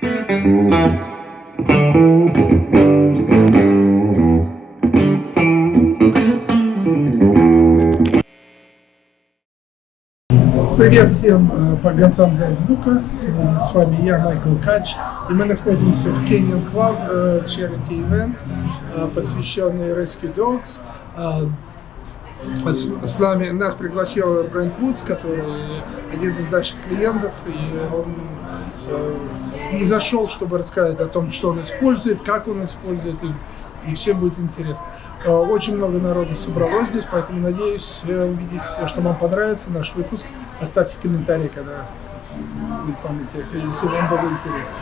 Привет всем погонцам за звука. Сегодня с вами я, Майкл Кач, и мы находимся в Canyon Club, charity event, посвященный Rescue Dogs. С нами нас пригласил Brent, который один из наших клиентов, и он не зашел, чтобы рассказать о том, что он использует, как он использует, и всем будет интересно. Очень много народу собралось здесь, поэтому надеюсь увидеть, что вам понравится наш выпуск. Оставьте комментарии, когда будет вам интересно, если вам было интересно.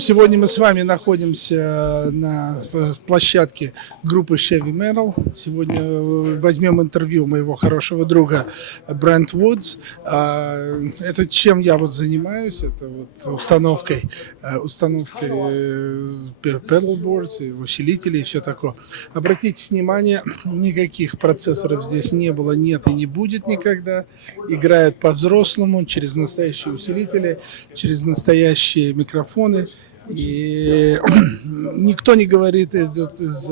Сегодня мы с вами находимся на площадке группы Heavy Metal. Сегодня возьмем интервью моего хорошего друга Brent Woods. Это чем я вот занимаюсь, это вот установкой pedalboards, усилителей и все такое. Обратите внимание, никаких процессоров здесь не было, нет и не будет никогда. Играют по-взрослому, через настоящие усилители, через настоящие микрофоны. И никто не говорит из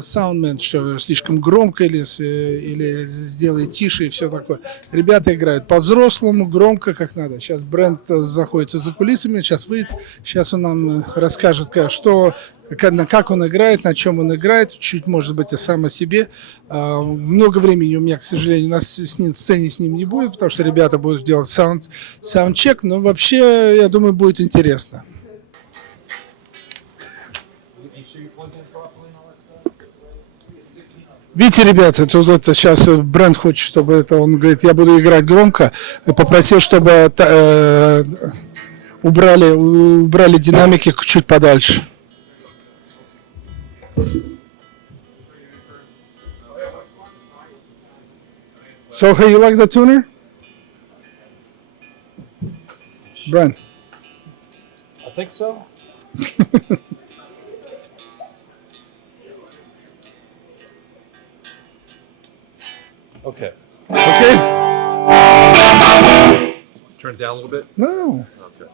саундмен, что слишком громко или сделай тише и все такое. Ребята играют по-взрослому, громко, как надо. Сейчас Брент заходится за кулисами, сейчас выйдет, сейчас он нам расскажет, как он играет, на чем он играет, чуть, может быть, и сам о себе. Много времени у меня, к сожалению, на сцене с ним не будет, потому что ребята будут делать саундчек, но вообще, я думаю, будет интересно. Видите, ребята, это сейчас Брент хочет, чтобы это, он говорит, я буду играть громко, и попросил, чтобы убрали динамики чуть подальше. So, how you like the tuner? Brent? I think so. Okay. Okay? Turn it down a little bit? No. Okay.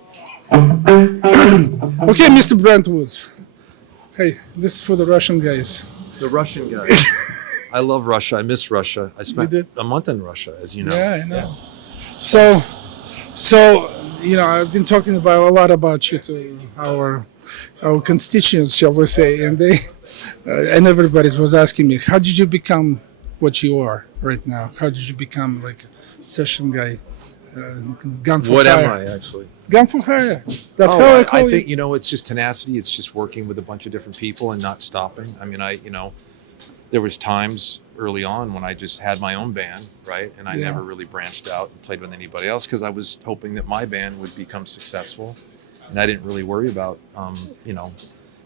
Okay, Mr. Brent Woods. Hey, this is for the Russian guys. The Russian guys. I love Russia. I miss Russia. I spent a month in Russia, as you know. Yeah, I know. Yeah. So, you know, I've been talking a lot about you to our constituents, shall we say, and and everybody was asking me, how did you become what you are right now? How did you become like a session guy? Gun for what hire. am I actually? Gun for hire. That's how I call it. I think, you know, it's just tenacity. It's just working with a bunch of different people and not stopping. I mean, there was times early on when I just had my own band, right? And I never really branched out and played with anybody else because I was hoping that my band would become successful. And I didn't really worry about,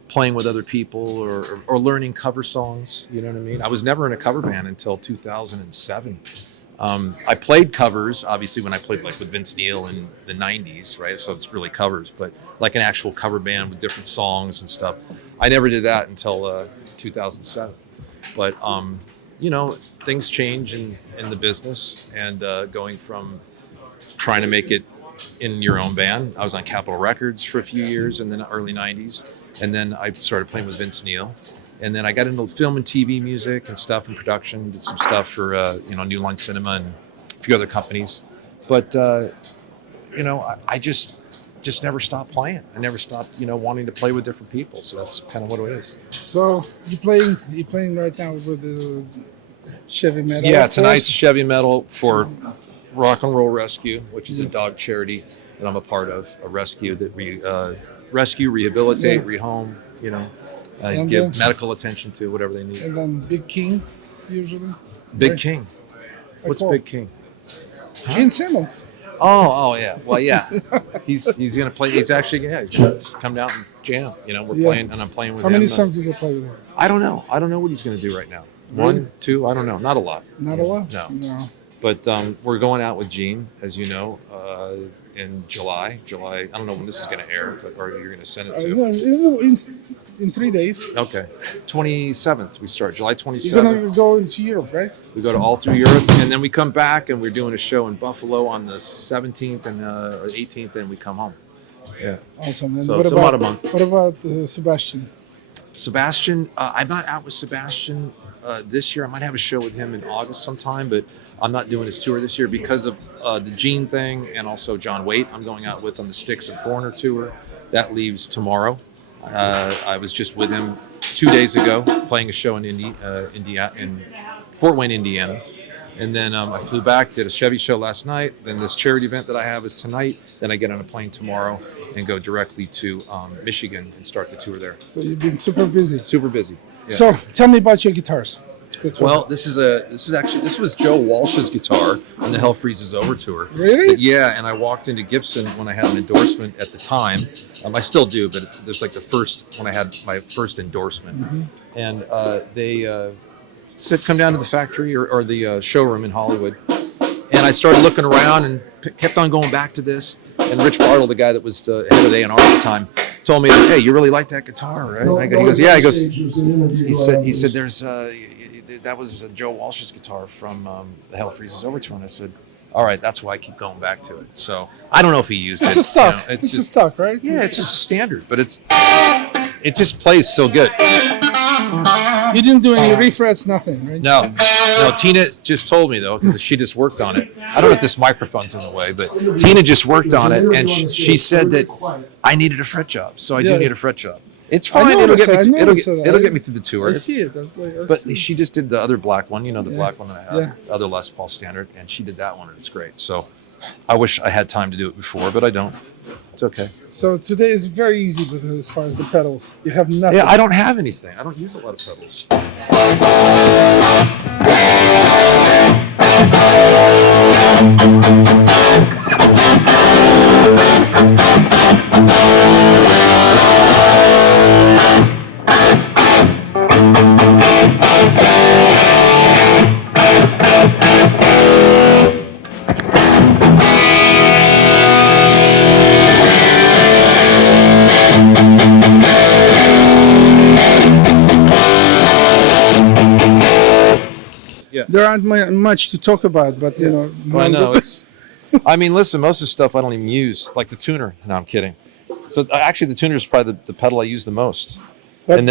playing with other people or learning cover songs. You know what I mean? I was never in a cover band until 2007. I played covers, obviously, when I played like with Vince Neil in the 90s, right? So it's really covers, but like an actual cover band with different songs and stuff. I never did that until 2007. But, things change in the business, and going from trying to make it in your own band. I was on Capitol Records for a few years in the early 90s. And then I started playing with Vince Neil. And then I got into film and TV music and stuff and production. Did some stuff for, New Line Cinema and a few other companies. But, I just never stopped playing. I never stopped, wanting to play with different people. So that's kind of what it is. So you're playing right now with the Chevy Metal? Yeah, tonight's Chevy Metal for Rock and Roll Rescue, which is a dog charity that I'm a part of, a rescue that we rescue, rehabilitate, rehome, give medical attention to, whatever they need. And then Big King, usually. Big King. What's Big King? Gene Simmons. Oh, yeah. Well, yeah. He's gonna play. He's gonna come down and jam. You know, we're playing, and I'm playing with How him. many songs do you play with him? I don't know. I don't know what he's gonna do right now. Really? 1, 2. I don't know. Not a lot. Not a lot? No. No. But we're going out with Gene, as you know, in July. I don't know when this is going to air, but or you're going to send it to. No, in 3 days. Okay, 27th we start. July 27th. You're gonna go into Europe, right? We go to all through Europe, and then we come back, and we're doing a show in Buffalo on the 17th and 18th, and we come home. Yeah. Awesome. And So it's about a month. What about Sebastian? Sebastian, I'm not out with Sebastian this year. I might have a show with him in August sometime, but I'm not doing his tour this year because of the Gene thing, and also John Waite I'm going out with on the Styx and Foreigner tour. That leaves tomorrow. I was just with him 2 days ago playing a show in in Fort Wayne, Indiana. And then I flew back, did a Chevy show last night. Then this charity event that I have is tonight. Then I get on a plane tomorrow and go directly to Michigan and start the tour there. So you've been super busy. Super busy. Yeah. So tell me about your guitars. This was Joe Walsh's guitar on the Hell Freezes Over tour. Really? Yeah, and I walked into Gibson when I had an endorsement at the time. I still do, but there's like when I had my first endorsement. Mm-hmm. And they said, come down to the factory or the showroom in Hollywood. And I started looking around and kept on going back to this. And Rich Bartle, the guy that was the head of A&R at the time, told me, hey, you really like that guitar, right? He goes, yeah. He goes, he said, there's that was Joe Walsh's guitar from the Hell Freezes Over tour. And I said, all right, that's why I keep going back to it. So I don't know if he used it. It's a stock. You know, it's just a stock, right? Yeah, it's just a standard, but it just plays so good. You didn't do any refrets, nothing, right? No. Tina just told me though, because she just worked on it. I don't know if this microphone's in the way, but Tina just worked on it, and she said that I needed a fret job, so I do need a fret job. It's fine. It'll get me through the tour. I see it. But she just did the other black one, the black one that I have, the other Les Paul standard, and she did that one, and it's great. So I wish I had time to do it before, but I don't. It's okay. So today is very easy as far as the pedals. You have nothing. Yeah, I don't have anything. I don't use a lot of pedals. There aren't much to talk about, but you know. Well, I know. I mean, listen, most of the stuff I don't even use, like the tuner. No, I'm kidding. So actually, the tuner is probably the pedal I use the most. But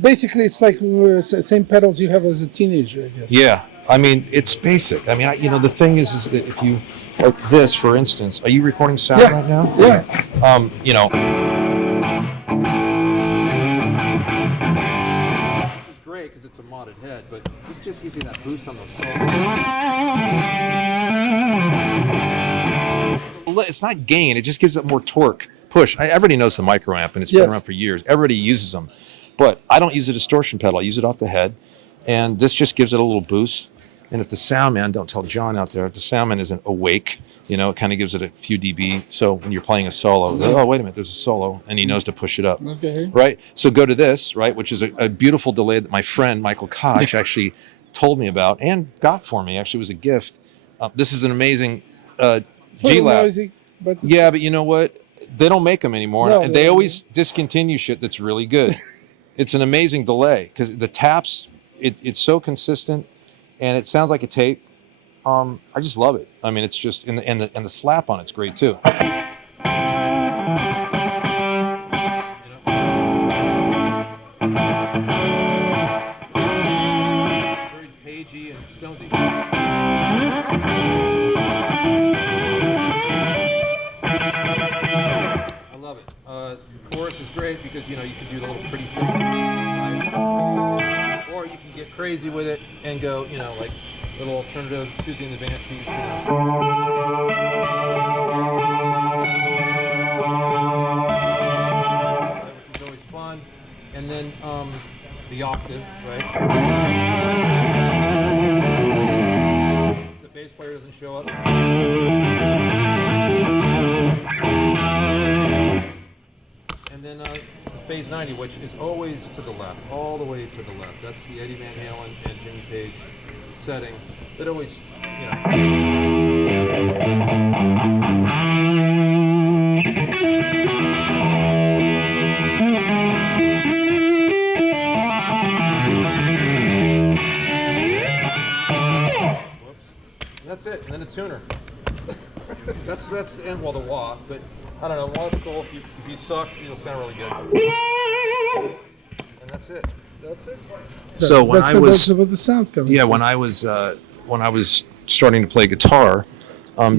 basically, it's like same pedals you have as a teenager, I guess. Yeah, I mean, it's basic. I mean, the thing is that if you like this, for instance, are you recording sound right now? Yeah. Which is great because it's a modded head, but this just gives you that boost on those solos. It's not gain; it just gives it more torque. Push. Everybody knows the micro amp, and it's been around for years. Everybody uses them, but I don't use a distortion pedal. I use it off the head, and this just gives it a little boost. And if the sound man, don't tell John out there, if the sound man isn't awake, it kind of gives it a few dB. So when you're playing a solo, oh, wait a minute, there's a solo, and he knows to push it up. Okay. Right? So go to this, right, which is a beautiful delay that my friend Michael Kach actually told me about and got for me. Actually, it was a gift. This is an amazing G-Lab. But yeah, but you know what? They don't make them anymore. No, they always discontinue shit that's really good. It's an amazing delay because the taps, it's so consistent, and it sounds like a tape. I just love it. I mean, it's just and the slap on it's great too. Very Pagey and Stonesy. I love it. The chorus is great because you can do the little pretty thing, right? Or you can get crazy with it and go, like little alternative, Susie and the Banshees. Which is always fun. And then the octave, right? The bass player doesn't show up. then phase 90, which is always to the left, all the way to the left. That's the Eddie Van Halen and Jimmy Page setting. That always, you know. Whoops. And that's it. And then a tuner. That's the end. Well, the wah, but I don't know. Wah's cool. If you suck, you'll sound really good. And that's it. That's it. So when I was, that's where the sound comes. Yeah, when I was starting to play guitar,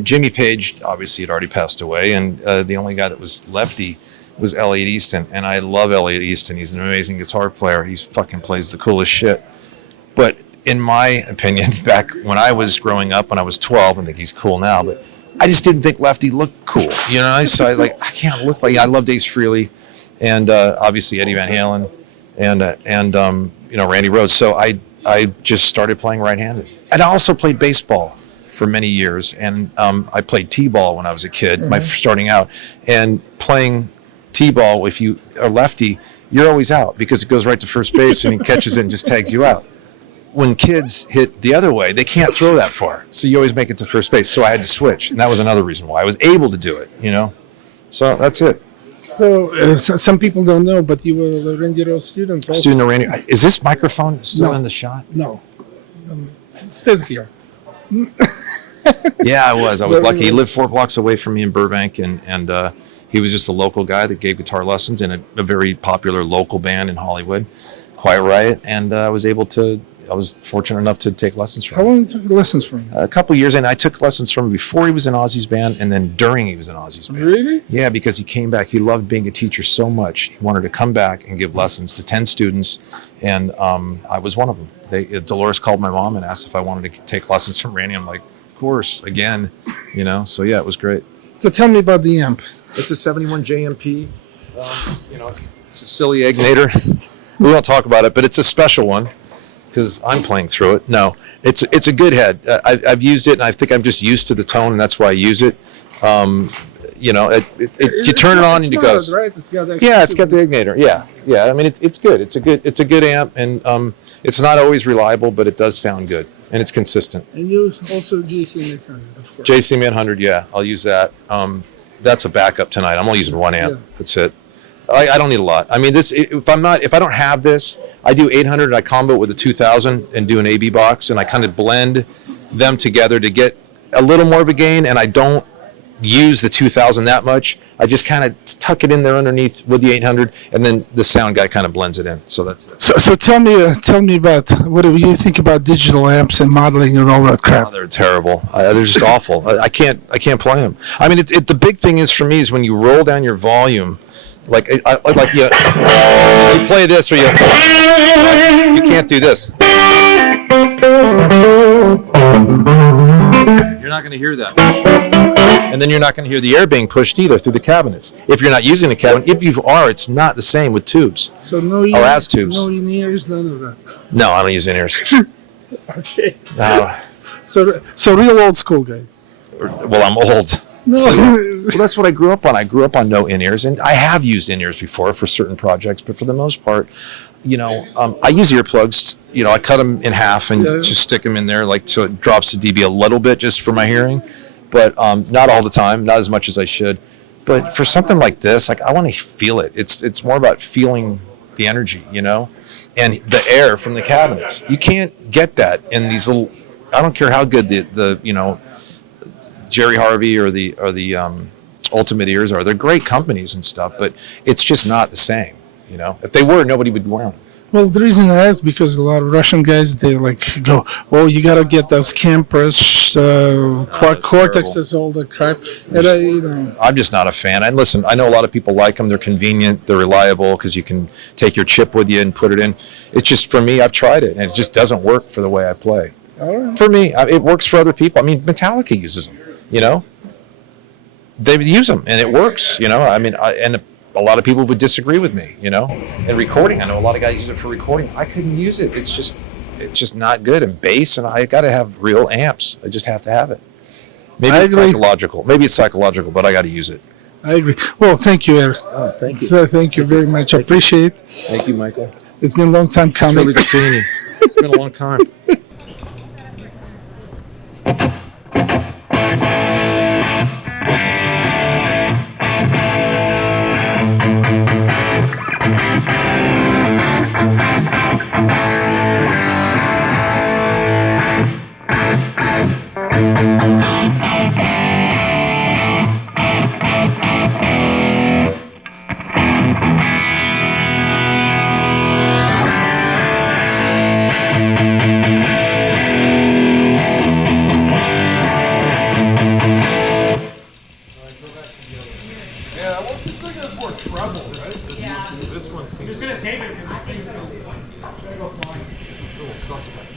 Jimmy Page obviously had already passed away, and the only guy that was lefty was Elliot Easton, and I love Elliot Easton. He's an amazing guitar player. He fucking plays the coolest shit. But in my opinion, back when I was growing up, when I was 12, I think he's cool now, but I just didn't think lefty looked cool. You know, so I can't look like. I loved Ace Frehley, and obviously Eddie Van Halen, and you know, Randy Rhoads. So I just started playing right-handed. And I also played baseball for many years, and I played t-ball when I was a kid, starting out, and playing t-ball. If you are lefty, you're always out because it goes right to first base and he catches it and just tags you out. When kids hit the other way, they can't throw that far. So you always make it to first base. So I had to switch. And that was another reason why I was able to do it, you know? So that's it. So some people don't know, but you were a Randy Rhoads student also. Student of Randy. Is this microphone still in the shot? No. Stay here. Yeah, I was lucky. He lived 4 blocks away from me in Burbank, and he was just a local guy that gave guitar lessons in a very popular local band in Hollywood, Quiet Riot, and I was fortunate enough to take lessons from him. How long took you lessons from him? A couple years, and I took lessons from him before he was in Ozzy's band and then during he was in Ozzy's band. Really? Yeah, because he came back. He loved being a teacher so much. He wanted to come back and give lessons to 10 students, and I was one of them. Dolores called my mom and asked if I wanted to take lessons from Randy. I'm like, of course, again, you know. So yeah, it was great. So tell me about the amp. It's a 71 JMP. You know, it's a silly Egnator. We won't talk about it, but it's a special one because I'm playing through it. No, it's a good head. I've used it, and I think I'm just used to the tone, and that's why I use it. You know, you turn it on and it goes. Right? It's got it's got the Egnator. Yeah. I mean, it's good. It's a good amp, and it's not always reliable, but it does sound good, and it's consistent. And you also JC 800, of course. JC 800, yeah, I'll use that. That's a backup tonight. I'm only using one amp. Yeah. That's it. I don't need a lot. I mean, if I don't have this, I do 800 and I combo it with a 2000 and do an AB box, and I kind of blend them together to get a little more of a gain, and I don't use the 2000 that much. I just kind of tuck it in there underneath with the 800, and then the sound guy kind of blends it in. So that's it. So tell me about what do you think about digital amps and modeling and all that crap? Oh, they're terrible. They're just awful. I can't play them. I mean, the big thing is for me is when you roll down your volume. Like you play this, or you can't do this. You're not going to hear that. And then you're not going to hear the air being pushed either through the cabinets. If you're not using the cabinet, if you are, it's not the same with tubes. So no as tubes. No in-ears, none of that. No, I don't use in-ears. Okay. So real old school guy. Well, I'm old. No. Well, that's what I grew up on. I grew up on no in-ears, and I have used in-ears before for certain projects, but for the most part, you know, I use earplugs. You know, I cut them in half and just stick them in there, like so it drops the dB a little bit just for my hearing, but not all the time, not as much as I should. But for something like this, like I want to feel it. It's more about feeling the energy, you know, and the air from the cabinets. You can't get that in these little. I don't care how good the you know. Jerry Harvey or the Ultimate Ears are. They're great companies and stuff, but it's just not the same. You know, if they were, nobody would wear them. Well, the reason I ask because a lot of Russian guys they like go, oh, you gotta get those campers, Cortexes, all that crap. And I'm just not a fan. And listen, I know a lot of people like them. They're convenient. They're reliable because you can take your chip with you and put it in. It's just for me. I've tried it, and it just doesn't work for the way I play. All right. For me, it works for other people. I mean, Metallica uses them. You know, they use them and it works, you know, I mean, and a lot of people would disagree with me, you know, and recording, I know a lot of guys use it for recording. I couldn't use it. It's just not good. And bass, and I got to have real amps. I just have to have it. Maybe it's psychological, but I got to use it. I agree. Well, thank you, Eric. Thank you. So, thank you very much. Appreciate it. Thank you, Michael. It's been a long time coming. Really good seeing you. It's been a long time. I'm just gonna tape it because this thing's gonna go flying. It's a little suspect.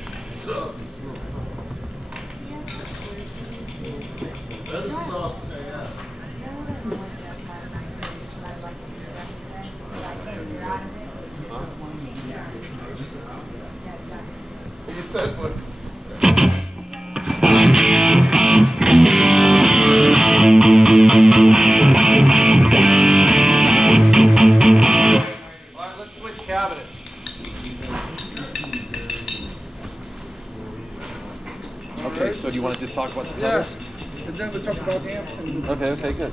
That is sauce, yeah. You said what? Alright, let's switch cabinets. Okay, so do you want to just talk about the Yeah. covers? And then we talk about amps and Okay, good.